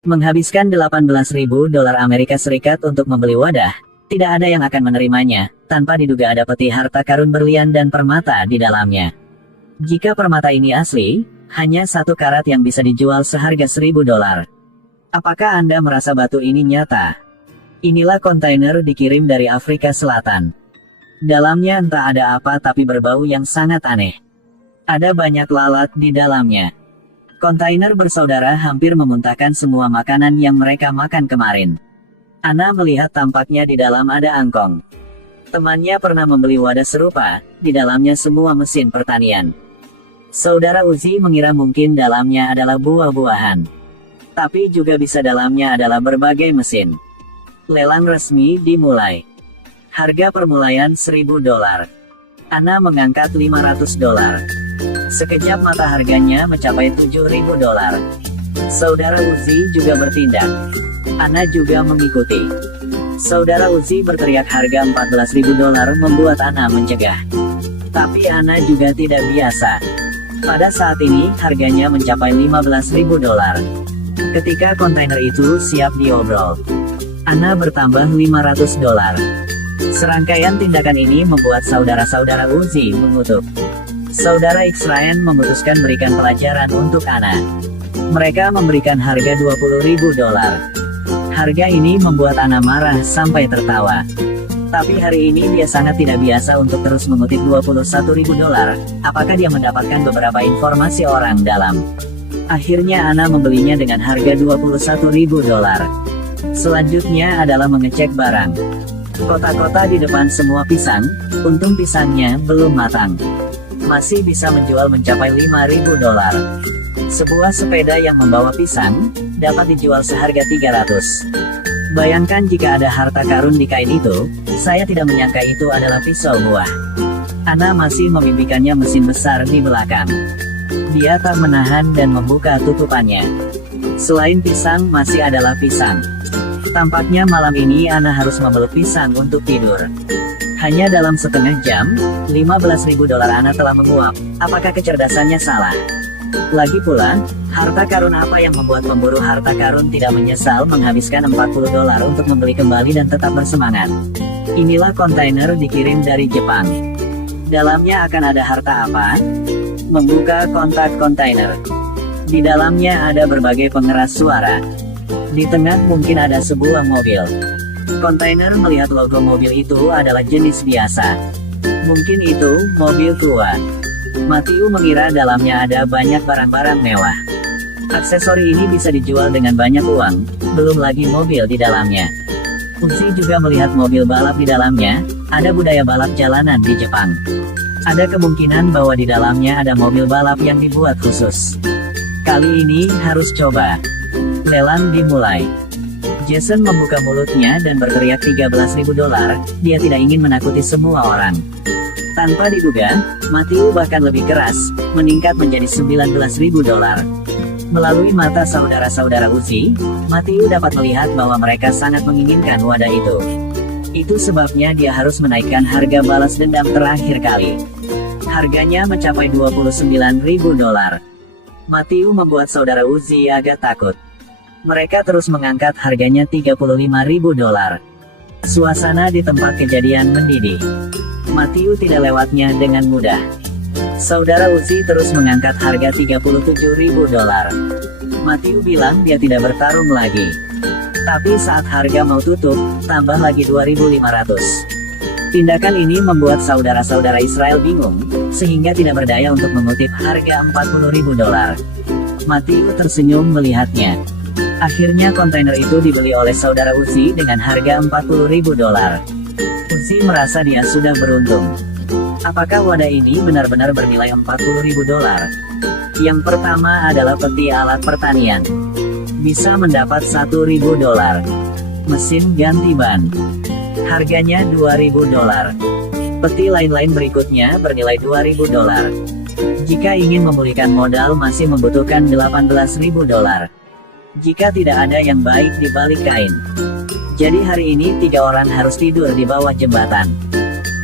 Menghabiskan 18.000 dolar Amerika Serikat untuk membeli wadah, tidak ada yang akan menerimanya, tanpa diduga ada peti harta karun berlian dan permata di dalamnya. Jika permata ini asli, hanya 1 karat yang bisa dijual seharga 1.000 dolar. Apakah Anda merasa batu ini nyata? Inilah kontainer dikirim dari Afrika Selatan. Dalamnya entah ada apa tapi berbau yang sangat aneh. Ada banyak lalat di dalamnya. Kontainer bersaudara hampir memuntahkan semua makanan yang mereka makan kemarin. Ana melihat tampaknya di dalam ada angkong. Temannya pernah membeli wadah serupa, di dalamnya semua mesin pertanian. Saudara Uzi mengira mungkin dalamnya adalah buah-buahan. Tapi juga bisa dalamnya adalah berbagai mesin. Lelang resmi dimulai. Harga permulaan 1.000 dolar. Ana mengangkat 500 dolar. Sekejap mata harganya mencapai 7.000 dolar. Saudara Uzi juga bertindak. Ana juga mengikuti. Saudara Uzi berteriak harga 14.000 dolar membuat Ana mencegah. Tapi Ana juga tidak biasa. Pada saat ini harganya mencapai 15.000 dolar. Ketika kontainer itu siap diobrol, Ana bertambah 500 dolar. Serangkaian tindakan ini membuat saudara-saudara Uzi mengutuk. Saudara X-Ryan memutuskan berikan pelajaran untuk Ana. Mereka memberikan harga 20.000 dolar. Harga ini membuat Ana marah sampai tertawa. Tapi hari ini dia sangat tidak biasa untuk terus mengutip 21.000 dolar. Apakah dia mendapatkan beberapa informasi orang dalam? Akhirnya Ana membelinya dengan harga 21.000 dolar. Selanjutnya adalah mengecek barang. Kotak-kotak di depan semua pisang, untung pisangnya belum matang. Masih bisa menjual mencapai 5.000 dolar. Sebuah sepeda yang membawa pisang, dapat dijual seharga 300. Bayangkan jika ada harta karun di kain itu, saya tidak menyangka itu adalah pisau buah. Ana masih memimpikannya mesin besar di belakang. Dia tak menahan dan membuka tutupannya. Selain pisang masih adalah pisang. Tampaknya malam ini Ana harus memeluk pisang untuk tidur. Hanya dalam setengah jam, 15.000 dolar Ana telah menguap. Apakah kecerdasannya salah? Lagi pula, harta karun apa yang membuat pemburu harta karun tidak menyesal menghabiskan 40 dolar untuk membeli kembali dan tetap bersemangat? Inilah kontainer dikirim dari Jepang. Dalamnya akan ada harta apa? Membuka kontak kontainer. Di dalamnya ada berbagai pengeras suara. Di tengah mungkin ada sebuah mobil. Kontainer melihat logo mobil itu adalah jenis biasa. Mungkin itu mobil tua. Matthew mengira dalamnya ada banyak barang-barang mewah. Aksesori ini bisa dijual dengan banyak uang, belum lagi mobil di dalamnya. Uzi juga melihat mobil balap di dalamnya. Ada budaya balap jalanan di Jepang. Ada kemungkinan bahwa di dalamnya ada mobil balap yang dibuat khusus. Kali ini harus coba. Lelang dimulai. Jason membuka mulutnya dan berteriak 13.000 dolar. Dia tidak ingin menakuti semua orang. Tanpa diduga, Matthew bahkan lebih keras, meningkat menjadi 19.000 dolar. Melalui mata saudara-saudara Uzi, Matthew dapat melihat bahwa mereka sangat menginginkan wadah itu. Itu sebabnya dia harus menaikkan harga balas dendam terakhir kali. Harganya mencapai 29.000 dolar. Matthew membuat saudara Uzi agak takut. Mereka terus mengangkat harganya 35.000 dolar. Suasana di tempat kejadian mendidih. Matthew tidak lewatnya dengan mudah. Saudara Uzi terus mengangkat harga 37.000 dolar. Matthew bilang dia tidak bertarung lagi. Tapi saat harga mau tutup, tambah lagi 2.500. Tindakan ini membuat saudara-saudara Israel bingung, sehingga tidak berdaya untuk mengutip harga 40.000 dolar. Matthew tersenyum melihatnya. Akhirnya kontainer itu dibeli oleh saudara Uzi dengan harga 40.000 dolar. Uzi merasa dia sudah beruntung. Apakah wadah ini benar-benar bernilai 40.000 dolar? Yang pertama adalah peti alat pertanian. Bisa mendapat 1.000 dolar. Mesin ganti ban. Harganya 2.000 dolar. Peti lain-lain berikutnya bernilai 2.000 dolar. Jika ingin memulihkan modal masih membutuhkan 18.000 dolar. Jika tidak ada yang baik di balik kain. Jadi hari ini 3 orang harus tidur di bawah jembatan.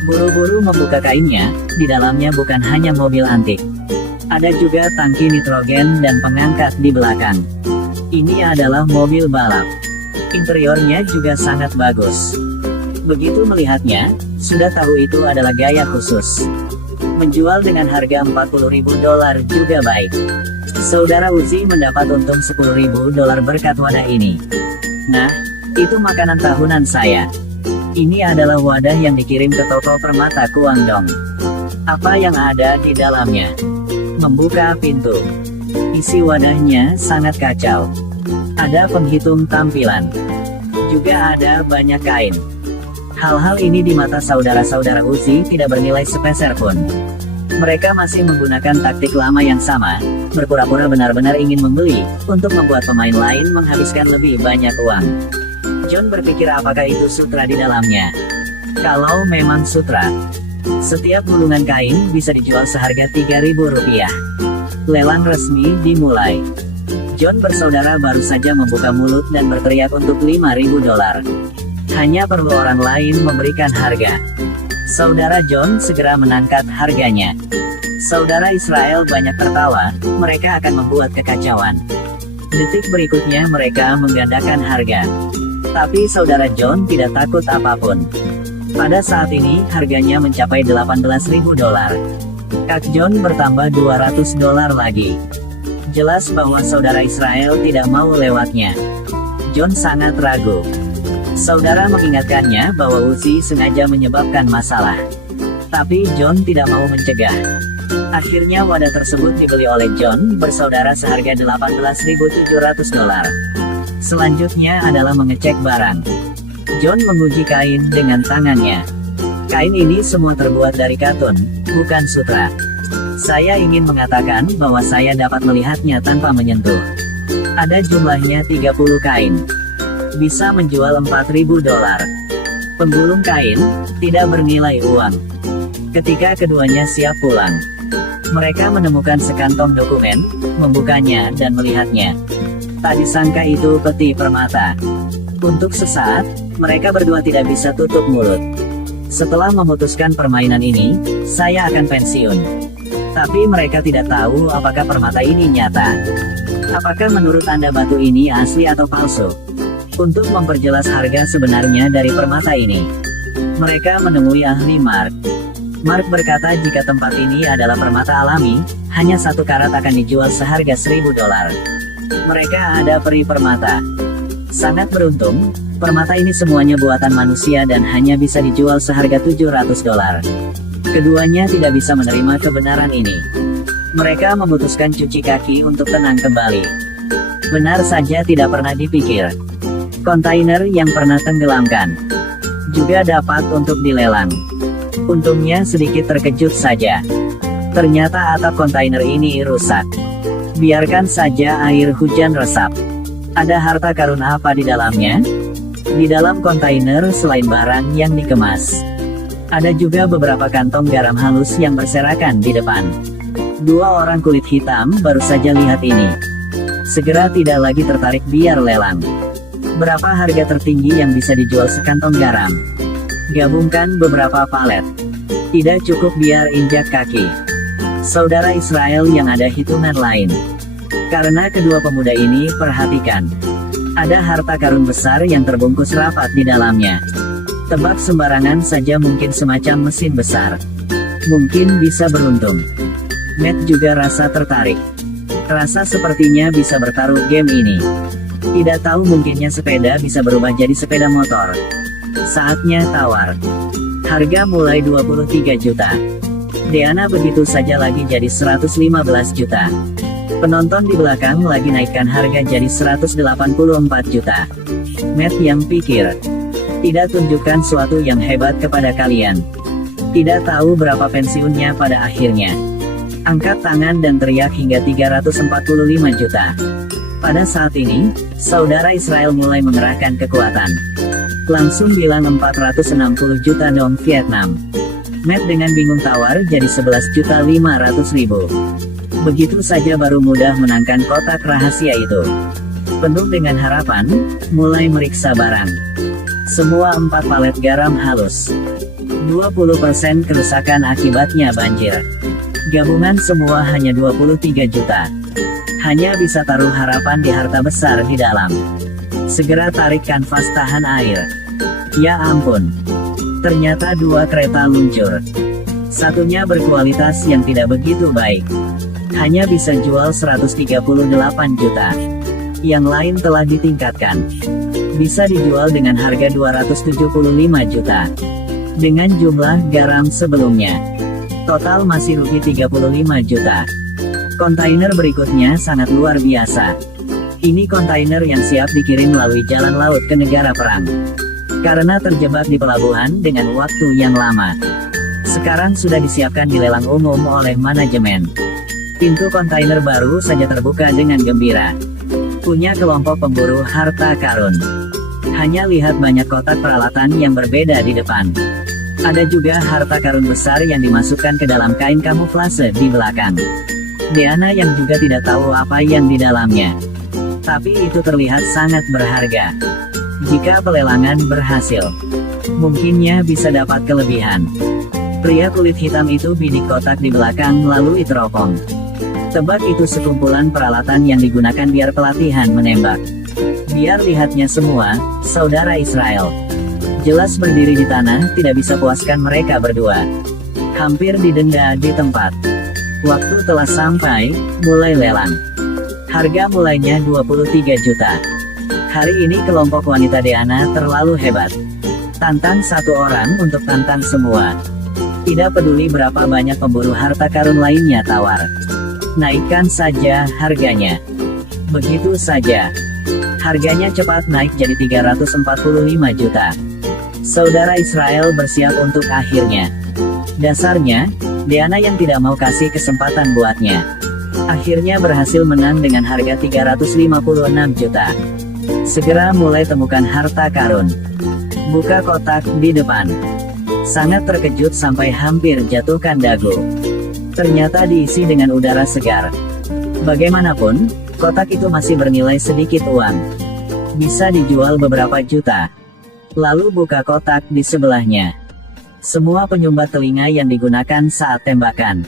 Buru-buru membuka kainnya, di dalamnya bukan hanya mobil antik. Ada juga tangki nitrogen dan pengangkat di belakang. Ini adalah mobil balap. Interiornya juga sangat bagus. Begitu melihatnya, sudah tahu itu adalah gaya khusus. Menjual dengan harga $40.000 juga baik. Saudara Uzi mendapat untung $10.000 berkat wadah ini. Nah, itu makanan tahunan saya. Ini adalah wadah yang dikirim ke toko permata Guangdong. Apa yang ada di dalamnya? Membuka pintu. Isi wadahnya sangat kacau. Ada penghitung tampilan. Juga ada banyak kain. Hal-hal ini di mata saudara-saudara Uzi tidak bernilai sepeser pun. Mereka masih menggunakan taktik lama yang sama, berpura-pura benar-benar ingin membeli, untuk membuat pemain lain menghabiskan lebih banyak uang. John berpikir apakah itu sutra di dalamnya. Kalau memang sutra, setiap gulungan kain bisa dijual seharga $3.000. Lelang resmi dimulai. John bersaudara baru saja membuka mulut dan berteriak untuk $5.000. Hanya perlu orang lain memberikan harga. Saudara John segera menangkat harganya. Saudara Israel banyak tertawa, mereka akan membuat kekacauan. Detik berikutnya mereka menggandakan harga. Tapi saudara John tidak takut apapun. Pada saat ini harganya mencapai $18.000. Kak John bertambah $200 lagi. Jelas bahwa saudara Israel tidak mau lewatnya. John sangat ragu. Saudara mengingatkannya bahwa Uzi sengaja menyebabkan masalah. Tapi John tidak mau mencegah. Akhirnya wadah tersebut dibeli oleh John bersaudara seharga $18.700. Selanjutnya adalah mengecek barang. John menguji kain dengan tangannya. Kain ini semua terbuat dari katun, bukan sutra. Saya ingin mengatakan bahwa saya dapat melihatnya tanpa menyentuh. Ada jumlahnya 30 kain. Bisa menjual $4.000. Penggulung kain, tidak bernilai uang. Ketika keduanya siap pulang, mereka menemukan sekantong dokumen, membukanya dan melihatnya. Tak disangka itu peti permata. Untuk sesaat, mereka berdua tidak bisa tutup mulut. Setelah memutuskan permainan ini, saya akan pensiun. Tapi mereka tidak tahu apakah permata ini nyata. Apakah menurut Anda batu ini asli atau palsu? Untuk memperjelas harga sebenarnya dari permata ini, mereka menemui ahli Mark. Mark berkata jika tempat ini adalah permata alami, hanya 1 karat akan dijual seharga $1.000. Mereka ada peri permata. Sangat beruntung, permata ini semuanya buatan manusia dan hanya bisa dijual seharga $700. Keduanya tidak bisa menerima kebenaran ini. Mereka memutuskan cuci kaki untuk tenang kembali. Benar saja tidak pernah dipikir. Kontainer yang pernah tenggelamkan juga dapat untuk dilelang. Untungnya sedikit terkejut saja. Ternyata atap kontainer ini rusak. Biarkan saja air hujan resap. Ada harta karun apa di dalamnya? Di dalam kontainer selain barang yang dikemas, ada juga beberapa kantong garam halus yang berserakan di depan. 2 orang kulit hitam baru saja lihat ini. Segera tidak lagi tertarik biar lelang. Berapa harga tertinggi yang bisa dijual sekantong garam? Gabungkan beberapa palet. Tidak cukup biar injak kaki. Saudara Israel yang ada hitungan lain. Karena kedua pemuda ini perhatikan. Ada harta karun besar yang terbungkus rapat di dalamnya. Tebak sembarangan saja mungkin semacam mesin besar. Mungkin bisa beruntung. Matt juga rasa tertarik. Rasa sepertinya bisa bertaruh game ini. Tidak tahu mungkinnya sepeda bisa berubah jadi sepeda motor. Saatnya tawar. Harga mulai 23 juta. Deanna begitu saja lagi jadi 115 juta. Penonton di belakang lagi naikkan harga jadi 184 juta. Matt yang pikir. Tidak tunjukkan suatu yang hebat kepada kalian. Tidak tahu berapa pensiunnya pada akhirnya. Angkat tangan dan teriak hingga 345 juta. Pada saat ini, saudara Israel mulai mengerahkan kekuatan. Langsung bilang 460 juta dong Vietnam. Matt dengan bingung tawar jadi 11.500.000. Begitu saja baru mudah menangkan kotak rahasia itu. Penuh dengan harapan, mulai meriksa barang. Semua 4 palet garam halus. 20% kerusakan akibatnya banjir. Gabungan semua hanya 23 juta. Hanya bisa taruh harapan di harta besar di dalam. Segera tarik kanvas tahan air. Ya ampun. Ternyata dua kereta luncur. Satunya berkualitas yang tidak begitu baik. Hanya bisa jual 138 juta. Yang lain telah ditingkatkan. Bisa dijual dengan harga 275 juta. Dengan jumlah garam sebelumnya. Total masih rugi 35 juta. Kontainer berikutnya sangat luar biasa. Ini kontainer yang siap dikirim melalui jalan laut ke negara perang. Karena terjebak di pelabuhan dengan waktu yang lama. Sekarang sudah disiapkan di lelang umum oleh manajemen. Pintu kontainer baru saja terbuka dengan gembira. Punya kelompok pemburu harta karun. Hanya lihat banyak kotak peralatan yang berbeda di depan. Ada juga harta karun besar yang dimasukkan ke dalam kain kamuflase di belakang. Deanna yang juga tidak tahu apa yang di dalamnya. Tapi itu terlihat sangat berharga. Jika pelelangan berhasil, mungkinnya bisa dapat kelebihan. Pria kulit hitam itu bidik kotak di belakang lalu teropong. Tebak itu sekumpulan peralatan yang digunakan biar pelatihan menembak. Biar lihatnya semua, saudara Israel. Jelas berdiri di tanah tidak bisa puaskan mereka berdua. Hampir didenda di tempat. Waktu telah sampai, mulai lelang. Harga mulainya 23 juta. Hari ini kelompok wanita Deanna terlalu hebat. Tantang satu orang untuk tantang semua. Tidak peduli berapa banyak pemburu harta karun lainnya tawar. Naikkan saja harganya. Begitu saja. Harganya cepat naik jadi 345 juta. Saudara Israel bersiap untuk akhirnya. Dasarnya, Deanna yang tidak mau kasih kesempatan buatnya. Akhirnya berhasil menang dengan harga 356 juta. Segera mulai temukan harta karun. Buka kotak di depan. Sangat terkejut sampai hampir jatuhkan dagu. Ternyata diisi dengan udara segar. Bagaimanapun, kotak itu masih bernilai sedikit uang. Bisa dijual beberapa juta. Lalu buka kotak di sebelahnya. Semua penyumbat telinga yang digunakan saat tembakan.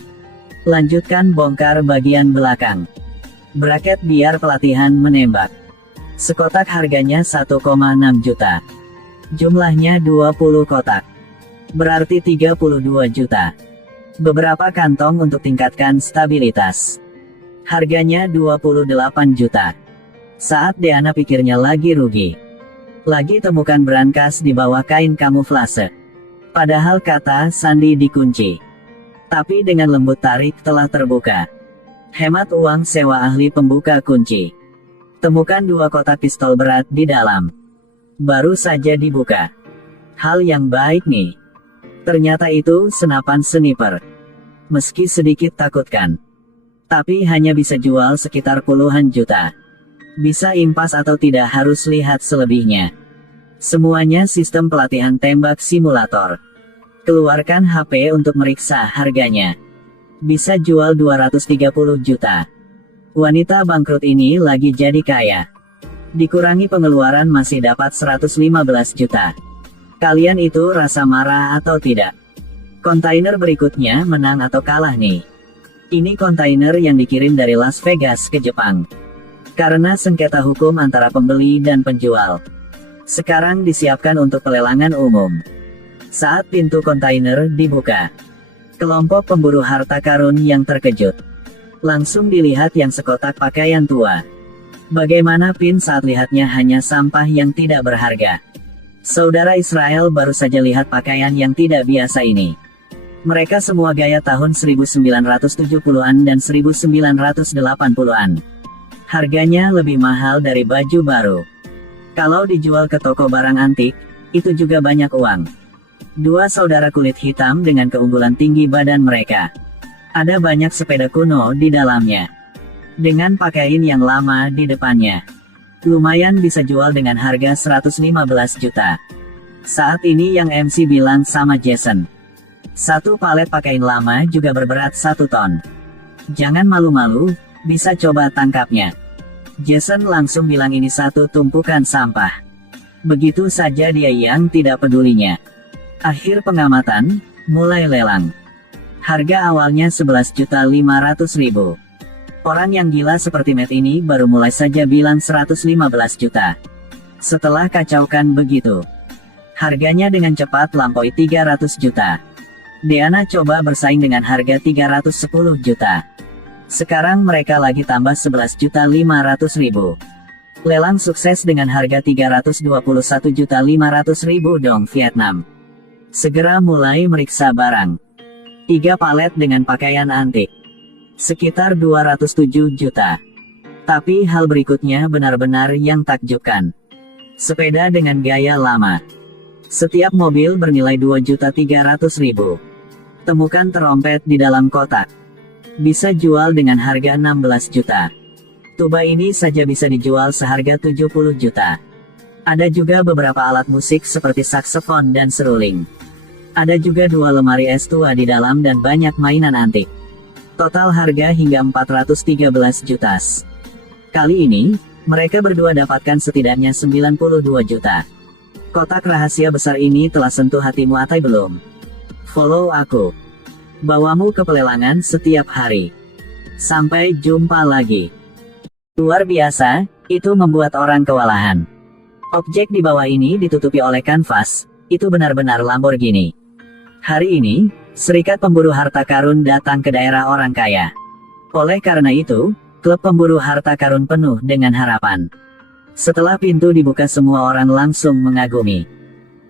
Lanjutkan bongkar bagian belakang. Braket biar pelatihan menembak. Sekotak harganya 1,6 juta. Jumlahnya 20 kotak. Berarti 32 juta. Beberapa kantong untuk tingkatkan stabilitas. Harganya 28 juta. Saat Deanna pikirnya lagi rugi. Lagi temukan brankas di bawah kain kamuflase. Padahal kata sandi dikunci. Tapi dengan lembut tarik telah terbuka. Hemat uang sewa ahli pembuka kunci. Temukan dua kotak pistol berat di dalam. Baru saja dibuka. Hal yang baik nih. Ternyata itu senapan sniper. Meski sedikit takutkan. Tapi hanya bisa jual sekitar puluhan juta. Bisa impas atau tidak harus lihat selebihnya. Semuanya sistem pelatihan tembak simulator. Keluarkan HP untuk meriksa harganya. Bisa jual 230 juta. Wanita bangkrut ini lagi jadi kaya. Dikurangi pengeluaran masih dapat 115 juta. Kalian itu rasa marah atau tidak? Kontainer berikutnya menang atau kalah nih? Ini kontainer yang dikirim dari Las Vegas ke Jepang. Karena sengketa hukum antara pembeli dan penjual. Sekarang disiapkan untuk pelelangan umum. Saat pintu kontainer dibuka. Kelompok pemburu harta karun yang terkejut. Langsung dilihat yang sekotak pakaian tua. Bagaimana Pin saat lihatnya hanya sampah yang tidak berharga. Saudara Israel baru saja lihat pakaian yang tidak biasa ini. Mereka semua gaya tahun 1970-an dan 1980-an. Harganya lebih mahal dari baju baru. Kalau dijual ke toko barang antik, itu juga banyak uang. Dua saudara kulit hitam dengan keunggulan tinggi badan mereka. Ada banyak sepeda kuno di dalamnya. Dengan pakaian yang lama di depannya. Lumayan bisa jual dengan harga 115 juta. Saat ini yang MC bilang sama Jason. Satu palet pakaian lama juga berberat 1 ton. Jangan malu-malu, bisa coba tangkapnya. Jason langsung bilang ini satu tumpukan sampah. Begitu saja dia yang tidak pedulinya. Akhir pengamatan, mulai lelang. Harga awalnya 11.500.000. Orang yang gila seperti Matt ini baru mulai saja bilang 115 juta. Setelah kacaukan begitu, harganya dengan cepat lampaui 300 juta. Deanna coba bersaing dengan harga 310 juta. Sekarang mereka lagi tambah 11.500.000. Lelang sukses dengan harga 321.500.000 dong Vietnam. Segera mulai meriksa barang. 3 palet dengan pakaian antik. Sekitar 207 juta. Tapi hal berikutnya benar-benar yang takjubkan. Sepeda dengan gaya lama. Setiap mobil bernilai 2.300.000. Temukan terompet di dalam kotak. Bisa jual dengan harga 16 juta. Tuba ini saja bisa dijual seharga 70 juta. Ada juga beberapa alat musik seperti saksofon dan seruling. Ada juga 2 lemari es tua di dalam dan banyak mainan antik. Total harga hingga 413 juta. Kali ini, mereka berdua dapatkan setidaknya 92 juta. Kotak rahasia besar ini telah sentuh hatimu atau belum? Follow aku. Bawamu ke pelelangan setiap hari. Sampai jumpa lagi. Luar biasa, itu membuat orang kewalahan. Objek di bawah ini ditutupi oleh kanvas, itu benar-benar Lamborghini. Hari ini, Serikat Pemburu Harta Karun datang ke daerah orang kaya. Oleh karena itu, klub pemburu harta karun penuh dengan harapan. Setelah pintu dibuka semua orang langsung mengagumi.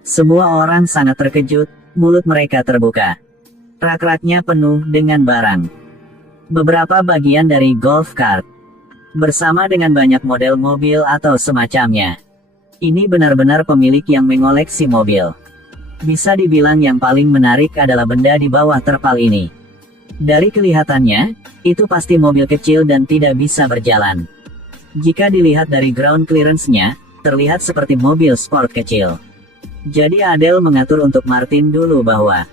Semua orang sangat terkejut, mulut mereka terbuka. Rak-raknya penuh dengan barang. Beberapa bagian dari golf cart. Bersama dengan banyak model mobil atau semacamnya. Ini benar-benar pemilik yang mengoleksi mobil. Bisa dibilang yang paling menarik adalah benda di bawah terpal ini. Dari kelihatannya, itu pasti mobil kecil dan tidak bisa berjalan. Jika dilihat dari ground clearance-nya, terlihat seperti mobil sport kecil. Jadi Adele mengatur untuk Martin dulu bahwa,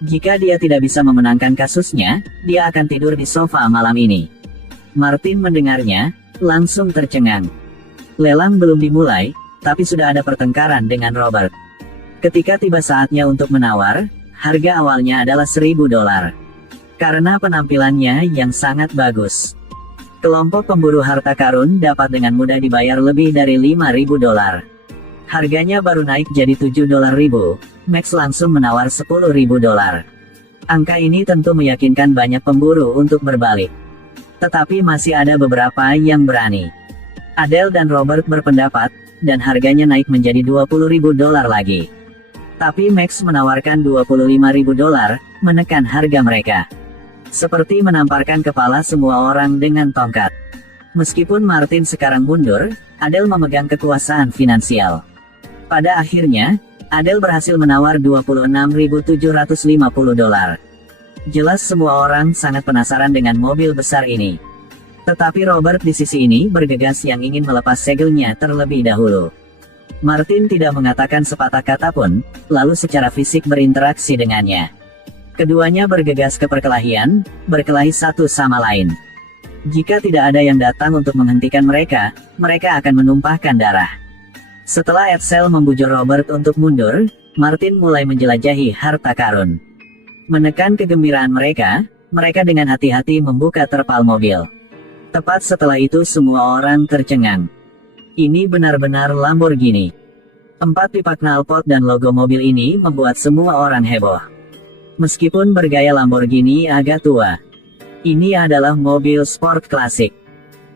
jika dia tidak bisa memenangkan kasusnya, dia akan tidur di sofa malam ini. Martin mendengarnya, langsung tercengang. Lelang belum dimulai, tapi sudah ada pertengkaran dengan Robert. Ketika tiba saatnya untuk menawar, harga awalnya adalah $1.000. Karena penampilannya yang sangat bagus. Kelompok pemburu harta karun dapat dengan mudah dibayar lebih dari $5.000. Harganya baru naik jadi $7.000, Max langsung menawar $10.000. Angka ini tentu meyakinkan banyak pemburu untuk berbalik. Tetapi masih ada beberapa yang berani. Adele dan Robert berpendapat, dan harganya naik menjadi $20.000 lagi. Tapi Max menawarkan $25.000, menekan harga mereka. Seperti menamparkan kepala semua orang dengan tongkat. Meskipun Martin sekarang mundur, Adele memegang kekuasaan finansial. Pada akhirnya, Adele berhasil menawar $26.750. Jelas semua orang sangat penasaran dengan mobil besar ini. Tetapi Robert di sisi ini bergegas yang ingin melepas segelnya terlebih dahulu. Martin tidak mengatakan sepatah kata pun, lalu secara fisik berinteraksi dengannya. Keduanya bergegas ke perkelahian, berkelahi satu sama lain. Jika tidak ada yang datang untuk menghentikan mereka, mereka akan menumpahkan darah. Setelah Edsel membujuk Robert untuk mundur, Martin mulai menjelajahi harta karun. Menekan kegembiraan mereka, mereka dengan hati-hati membuka terpal mobil. Tepat setelah itu semua orang tercengang. Ini benar-benar Lamborghini. 4 pipa knalpot dan logo mobil ini membuat semua orang heboh. Meskipun bergaya Lamborghini agak tua, ini adalah mobil sport klasik,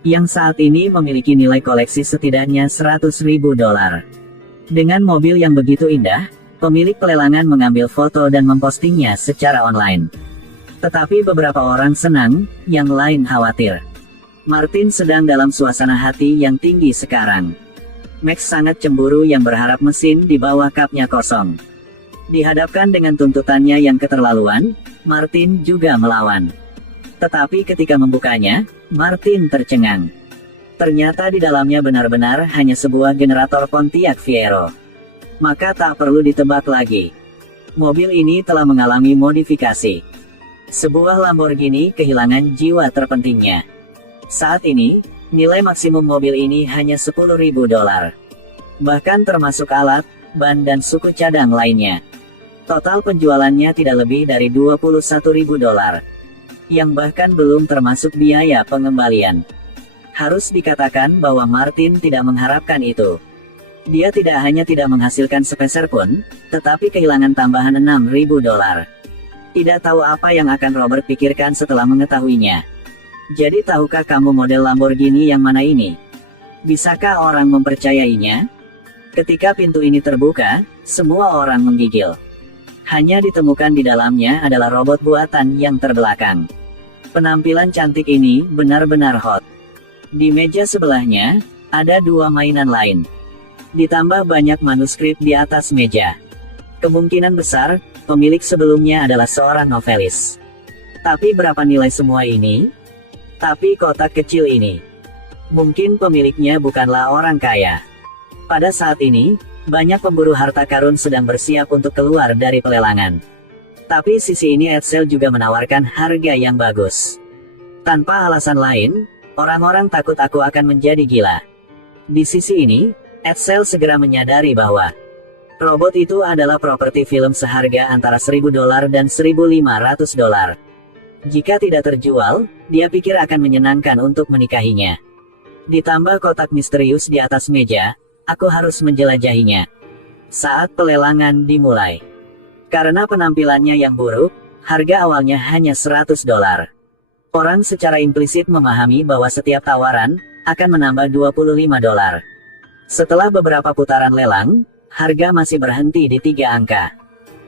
yang saat ini memiliki nilai koleksi setidaknya $100.000. Dengan mobil yang begitu indah, pemilik pelelangan mengambil foto dan mempostingnya secara online. Tetapi beberapa orang senang, yang lain khawatir. Martin sedang dalam suasana hati yang tinggi sekarang. Max sangat cemburu yang berharap mesin di bawah kapnya kosong. Dihadapkan dengan tuntutannya yang keterlaluan, Martin juga melawan. Tetapi ketika membukanya, Martin tercengang. Ternyata di dalamnya benar-benar hanya sebuah generator Pontiac Fiero. Maka tak perlu ditebak lagi. Mobil ini telah mengalami modifikasi. Sebuah Lamborghini kehilangan jiwa terpentingnya. Saat ini, nilai maksimum mobil ini hanya $10.000. Bahkan termasuk alat, ban dan suku cadang lainnya. Total penjualannya tidak lebih dari $21.000. yang bahkan belum termasuk biaya pengembalian. Harus dikatakan bahwa Martin tidak mengharapkan itu. Dia tidak hanya tidak menghasilkan sepeser pun, tetapi kehilangan tambahan $6.000. Tidak tahu apa yang akan Robert pikirkan setelah mengetahuinya. Jadi tahukah kamu model Lamborghini yang mana ini? Bisakah orang mempercayainya? Ketika pintu ini terbuka, semua orang menggigil. Hanya ditemukan di dalamnya adalah robot buatan yang terbelakang. Penampilan cantik ini benar-benar hot. Di meja sebelahnya, ada 2 mainan lain. Ditambah banyak manuskrip di atas meja. Kemungkinan besar, pemilik sebelumnya adalah seorang novelis. Tapi berapa nilai semua ini? Tapi kotak kecil ini. Mungkin pemiliknya bukanlah orang kaya. Pada saat ini, banyak pemburu harta karun sedang bersiap untuk keluar dari pelelangan. Tapi sisi ini Edsel juga menawarkan harga yang bagus. Tanpa alasan lain, orang-orang takut aku akan menjadi gila. Di sisi ini, Edsel segera menyadari bahwa robot itu adalah properti film seharga antara $1.000 dan $1.500. Jika tidak terjual, dia pikir akan menyenangkan untuk menikahinya. Ditambah kotak misterius di atas meja, aku harus menjelajahinya. Saat pelelangan dimulai. Karena penampilannya yang buruk, harga awalnya hanya $100. Orang secara implisit memahami bahwa setiap tawaran akan menambah $25. Setelah beberapa putaran lelang, harga masih berhenti di 3 angka.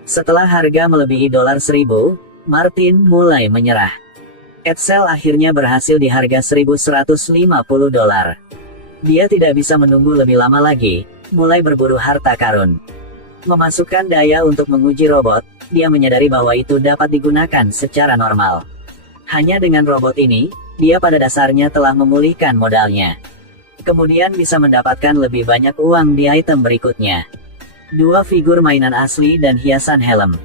Setelah harga melebihi $1.000, Martin mulai menyerah. Edsel akhirnya berhasil di harga $1.150. Dia tidak bisa menunggu lebih lama lagi, mulai berburu harta karun. Memasukkan daya untuk menguji robot, dia menyadari bahwa itu dapat digunakan secara normal. Hanya dengan robot ini, dia pada dasarnya telah memulihkan modalnya. Kemudian bisa mendapatkan lebih banyak uang di item berikutnya. 2 figur mainan asli dan hiasan helm.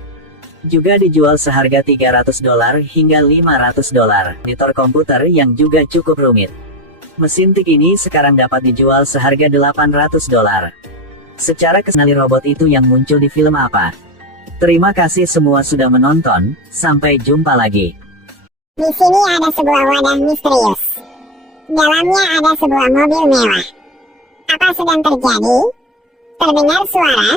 Juga dijual seharga $300 hingga $500. Monitor komputer yang juga cukup rumit. Mesin tik ini sekarang dapat dijual seharga $800. Secara kesenali robot itu yang muncul di film apa? Terima kasih semua sudah menonton, sampai jumpa lagi. Di sini ada sebuah wadah misterius. Dalamnya ada sebuah mobil mewah. Apa sedang terjadi? Terdengar suara,